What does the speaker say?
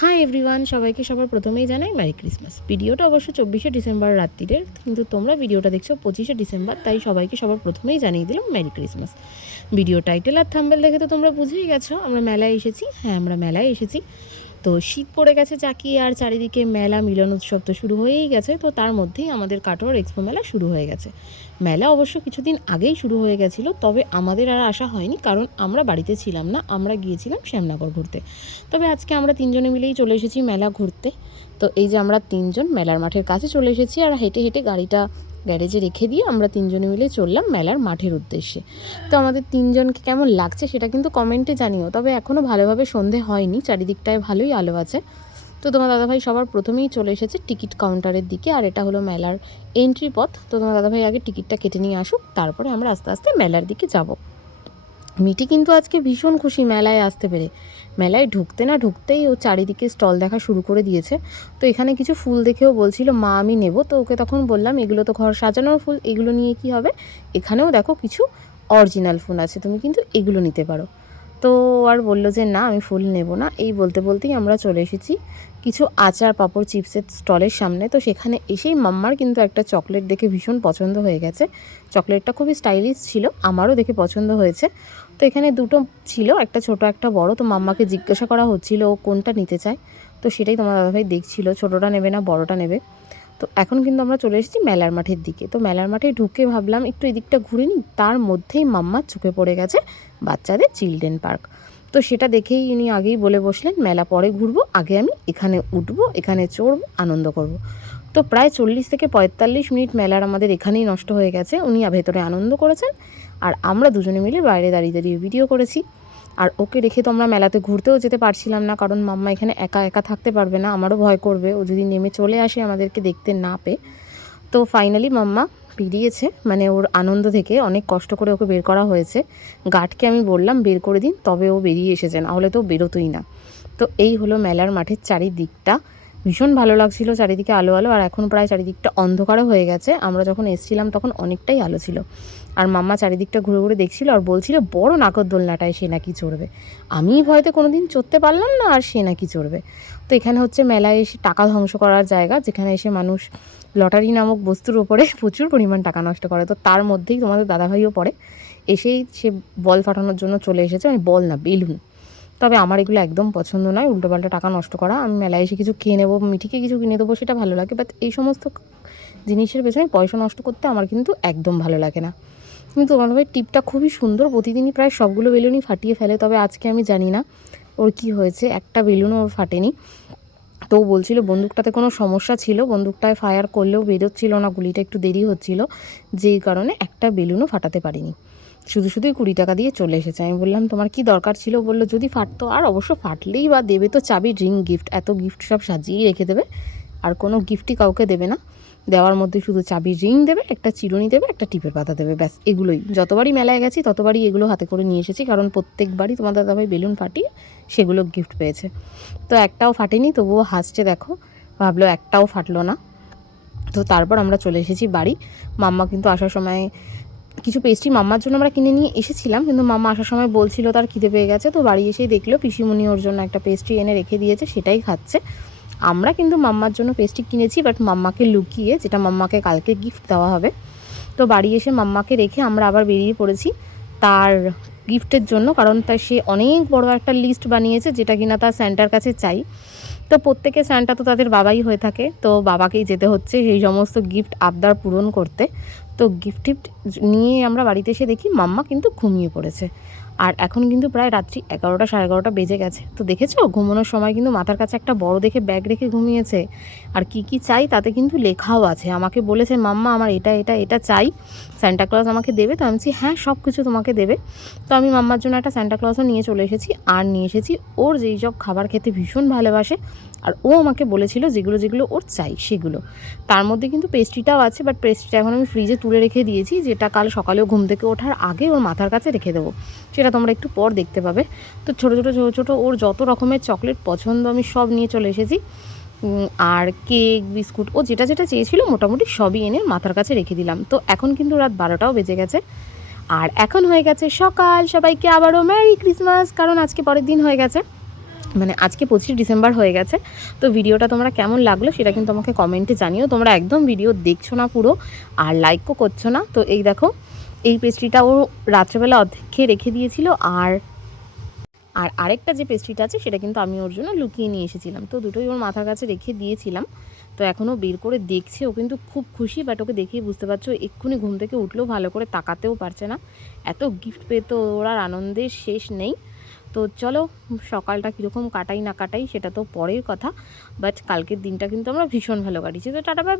Hi everyone, সবাইকে সবার প্রথমেই জানাই মেরি ক্রিসমাস। ভিডিওটা অবশ্য 24শে ডিসেম্বর রাত্রিরের, কিন্তু তোমরা ভিডিওটা দেখছো 25শে ডিসেম্বর, তাই সবাইকে সবার প্রথমেই জানিয়ে দিলাম মেরি ক্রিসমাস। ভিডিও টাইটেল আর থাম্বনেল দেখে তো তোমরা বুঝেই গেছো আমরা মেলায় এসেছি। হ্যাঁ, আমরা মেলায় এসেছি। তো শীত পড়ে গেছে চাকি, আর চারিদিকে মেলা মিলন উৎসব তো শুরু হয়েই গেছে। তো তার মধ্যেই আমাদের কাটোয়ার এক্সপো মেলা শুরু হয়ে গেছে। মেলা অবশ্য কিছুদিন আগেই শুরু হয়ে গেছিলো, তবে আমাদের আর আসা হয়নি, কারণ আমরা বাড়িতে ছিলাম না, আমরা গিয়েছিলাম শ্যামনগর ঘুরতে। তবে আজকে আমরা তিনজনে মিলেই চলে এসেছি মেলা ঘুরতে। তো এই যে আমরা তিনজন মেলার মাঠের কাছে চলে এসেছি, আর হেঁটে হেঁটে গাড়িটা গ্যারেজে রেখে দিয়ে আমরা তিনজনে মিলে চললাম মেলার মাঠের উদ্দেশ্যে। তো আমাদের তিনজনকে কেমন লাগছে সেটা কিন্তু কমেন্টে জানিও। তবে এখনও ভালোভাবে সন্ধে হয়নি, চারিদিকটায় ভালোই আলো আছে। তো তোমার দাদাভাই সবার প্রথমেই চলে এসেছে টিকিট কাউন্টারের দিকে, আর এটা হলো মেলার এন্ট্রি পথ। তো তোমার দাদাভাই আগে টিকিটটা কেটে নিয়ে আসুক, তারপরে আমরা আস্তে আস্তে মেলার দিকে যাব। মিটি কিন্তু আজকে ভীষণ খুশি মেলায় আসতে পেরে। মেলায় ঢুকতে না ঢুকতেই ও চারিদিকে স্টল দেখা শুরু করে দিয়েছে। তো এখানে কিছু ফুল দেখেও বলছিল মা আমি নেব। তো ওকে তখন বললাম এগুলো তো ঘর সাজানোর ফুল, এগুলো নিয়ে কি হবে, এখানেও দেখো কিছু অরিজিনাল ফুল আছে, তুমি কিন্তু এগুলো নিতে পারো। তো আর বললো যে না আমি ফুল নেব না। এই বলতে বলতেই আমরা চলে এসেছি কিছু আচার পাঁপড় চিপসের স্টলের সামনে। তো সেখানে এসেই মাম্মার কিন্তু একটা চকলেট দেখে ভীষণ পছন্দ হয়ে গেছে। চকলেটটা খুবই স্টাইলিশ ছিল, আমারও দেখে পছন্দ হয়েছে। তো এখানে দুটো ছিল, একটা ছোট একটা বড়। তো মাম্মাকে জিজ্ঞাসা করা হচ্ছিল ও কোনটা নিতে চায়। তো সেটাই তোমার দাদাভাই দেখছিল, ছোটোটা নেবে না বড়টা নেবে। তো এখন কিন্তু আমরা চলে এসেছি মেলার মাঠের দিকে। তো মেলার মাঠে ঢুকে ভাবলাম একটু এদিকটা ঘুরে নিই, তার মধ্যেই মাম্মার চোখে পড়ে গেছে বাচ্চাদের চিলড্রেন পার্ক। তো সেটা দেখেই উনি আগেই বলে বসলেন মেলা পরে ঘুরবো, আগে আমি এখানে উঠবো, এখানে চড়বো, আনন্দ করব। তো প্রায় 40 থেকে 45 মিনিট মেলার আমাদের এখানেই নষ্ট হয়ে গেছে। উনি ভেতরে আনন্দ করেছেন, আর আমরা দুজনে মিলে বাইরে দাঁড়িয়ে দাঁড়িয়ে ভিডিও করেছি। আর ওকে রেখে তো আমরা মেলাতে ঘুরতেও যেতে পারছিলাম না, কারণ মাম্মা এখানে একা একা থাকতে পারবে না, আমারও ভয় করবে ও যদি নেমে চলে আসে আমাদেরকে দেখতে না পেয়ে। তো ফাইনালি মাম্মা বেরিয়েছে, মানে ওর আনন্দ থেকে অনেক কষ্ট করে ওকে বের করা হয়েছে। গার্ডকে আমি বললাম বের করে দিন, তবে ও বেরিয়ে এসেছে, না হলে তো বেরোতোই না। তো এই হলো মেলার মাঠের চারিদিকটা, ভীষণ ভালো লাগছিল, চারিদিকে আলো আলো। আর এখন প্রায় চারিদিকটা অন্ধকারও হয়ে গেছে, আমরা যখন এসেছিলাম তখন অনেকটাই আলো ছিল। আর মাম্মা চারিদিকটা ঘুরে ঘুরে দেখছিল আর বলছিল বড় নাগরদোলনাটায় সে নাকি চড়বে। আমি ভয়তে কোনো দিন চড়তে পারলাম না, আর সে নাকি চড়বে। তো এখানে হচ্ছে মেলায় এসে টাকা ধ্বংস করার জায়গা, যেখানে এসে মানুষ লটারি নামক বস্তুর ওপরে প্রচুর পরিমাণ টাকা নষ্ট করে। তো তার মধ্যেই তোমাদের দাদাভাইও পড়ে, এসেই সে বল ফাটানোর জন্য চলে এসেছে, মানে বল না বেলুন। তবে আমার এগুলো একদম পছন্দ নয়, উল্টোপাল্টা টাকা নষ্ট করা। আমি মেলায় এসে কিছু খেয়ে নেবো, মিঠিকে কিছু কিনে দেবো, সেটা ভালো লাগে, বাট এই সমস্ত জিনিসের পেছনে পয়সা নষ্ট করতে আমার কিন্তু একদম ভালো লাগে না। কিন্তু তোমার ভাই টিপটা খুবই সুন্দর, প্রতিদিনই প্রায় সবগুলো বেলুনই ফাটিয়ে ফেলে। তবে আজকে আমি জানি না ওর কি হয়েছে, একটা বেলুনও ওর ফাটেনি। তো ও বলছিল বন্দুকটাতে কোনো সমস্যা ছিল, বন্দুকটায় ফায়ার করলেও বেরোচ্ছিল না, গুলিটা একটু দেরি হচ্ছিল, যেই কারণে একটা বেলুনও ফাটাতে পারিনি। শুধু শুধুই 20 টাকা দিয়ে চলে এসেছে। আমি বললাম তোমার কি দরকার ছিল, বললো যদি ফাটতো, আর অবশ্য ফাটলেই বা দেবে তো চাবি, রিং গিফট, এত গিফট সব সাজিয়েই রেখে দেবে, আর কোনো গিফটই কাউকে দেবে না। দেওয়ার মধ্যে শুধু চাবি রিং দেবে, একটা চিরুনি দেবে, একটা টিপের পাতা দেবে, ব্যাস এগুলোই। যতবারই মেলায় গেছি ততবারই এগুলো হাতে করে নিয়ে এসেছি, কারণ প্রত্যেকবারই তোমার দাদাভাই বেলুন ফাটিয়ে সেগুলো গিফট পেয়েছে। তো একটাও ফাটেনি, তবুও হাসছে দেখো, ভাবলো একটাও ফাটলো না। তো তারপর আমরা চলে এসেছি বাড়ি। মাম্মা কিন্তু আসার সময় কিছু পেস্ট্রি মাম্মার জন্য আমরা কিনে নিয়ে এসেছিলাম, কিন্তু মাম্মা আসার সময় বলছিল তার খিদে পেয়ে গেছে। তো বাড়ি এসেই দেখলো পিসিমণি ওর জন্য একটা পেস্ট্রি এনে রেখে দিয়েছে, সেটাই খাচ্ছে। আমরা কিন্তু মাম্মার জন্য পেস্ট্রি কিনেছি, বাট মাম্মাকে লুকিয়ে, যেটা মাম্মাকে কালকে গিফট দেওয়া হবে। তো বাড়ি এসে মাম্মাকে রেখে আমরা আবার বেরিয়ে পড়েছি তার গিফটের জন্য, কারণ তার সে অনেক বড় একটা লিস্ট বানিয়েছে, যেটা কিনা তার স্যান্টার কাছে চাই। তো প্রত্যেকে স্যান্টা তো তাদের বাবাই হয়ে থাকে, তো বাবাকেই যেতে হচ্ছে সেই সমস্ত গিফট আবদার পূরণ করতে। তো গিফট টিফট নিয়ে আমরা বাড়িতে এসে দেখি মাম্মা কিন্তু ঘুমিয়ে পড়েছে। আর এখন কিন্তু প্রায় রাত্রি 11টা 11:30 বেজে গেছে। তো দেখেছো ঘুমানোর সময় কিন্তু মাথার কাছে একটা বড় দেখে ব্যাগ রেখে ঘুমিয়েছে, আর কি কি চাই তাতে কিন্তু লেখাও আছে। আমাকে বলেছে মাম্মা আমার এটা এটা এটা চাই, স্যান্টা ক্লজ আমাকে দেবে। তো আমি বলছি হ্যাঁ সব কিছু তোমাকে দেবে। তো আমি মাম্মার জন্য একটা স্যান্টা ক্লজও নিয়ে চলে এসেছি, আর নিয়ে এসেছি ওর যেই সব খাবার খেতে ভীষণ ভালোবাসে, আর ও আমাকে বলেছিল যেগুলো যেগুলো ওর চাই সেগুলো। তার মধ্যে কিন্তু পেস্ট্রিটাও আছে, বাট পেস্ট্রিটা এখন আমি ফ্রিজে তুলে রেখে দিয়েছি, যেটা কাল সকালেও ঘুম থেকে ওঠার আগে ওর মাথার কাছে রেখে দেবো, সেটা তোমরা একটু পর দেখতে পাবে। তো ছোটো ছোটো ছোটো ছোটো ওর যত রকমের চকলেট পছন্দ আমি সব নিয়ে চলে এসেছি, আর কেক বিস্কুট ও যেটা যেটা চেয়েছিল মোটামুটি সবই এনে মাথার কাছে রেখে দিলাম। তো এখন কিন্তু রাত 12টাও বেজে গেছে, আর এখন হয়ে গেছে সকাল। সবাইকে আবারও মেরি ক্রিসমাস, কারণ আজকে পরের দিন হয়ে গেছে। মানে আজকে 25 ডিসেম্বর হয়ে গেছে। তো ভিডিওটা তোমরা কেমন লাগলো সেটা কিন্তু আমাকে কমেন্টে জানিও। তোমরা একদম ভিডিও দেখছো না পুরো, আর লাইকও করছো না। তো এই দেখো, এই পেস্ট্রিটা ও রাত্রেবেলা অর্ধেক খেয়ে রেখে দিয়েছিল, আর আরেকটা যে পেস্ট্রিটা আছে সেটা কিন্তু আমি ওর জন্য লুকিয়ে নিয়ে এসেছিলাম। তো দুটোই ওর মাথার কাছে রেখে দিয়েছিলাম। তো এখনও বের করে দেখছে, ও কিন্তু খুব খুশি। বাট ওকে দেখেই বুঝতে পারছো এক্ষুনি ঘুম থেকে উঠলেও ভালো করে তাকাতেও পারছে না। এত গিফট পেয়ে তো ওর আর আনন্দের শেষ নেই। তো চলো, সকালটা কীরকম কাটাই না কাটাই সেটা তো পরের কথা, বাট কালকের দিনটা কিন্তু আমরা ভীষণ ভালো কাটিয়েছি। তো টাটা বাই।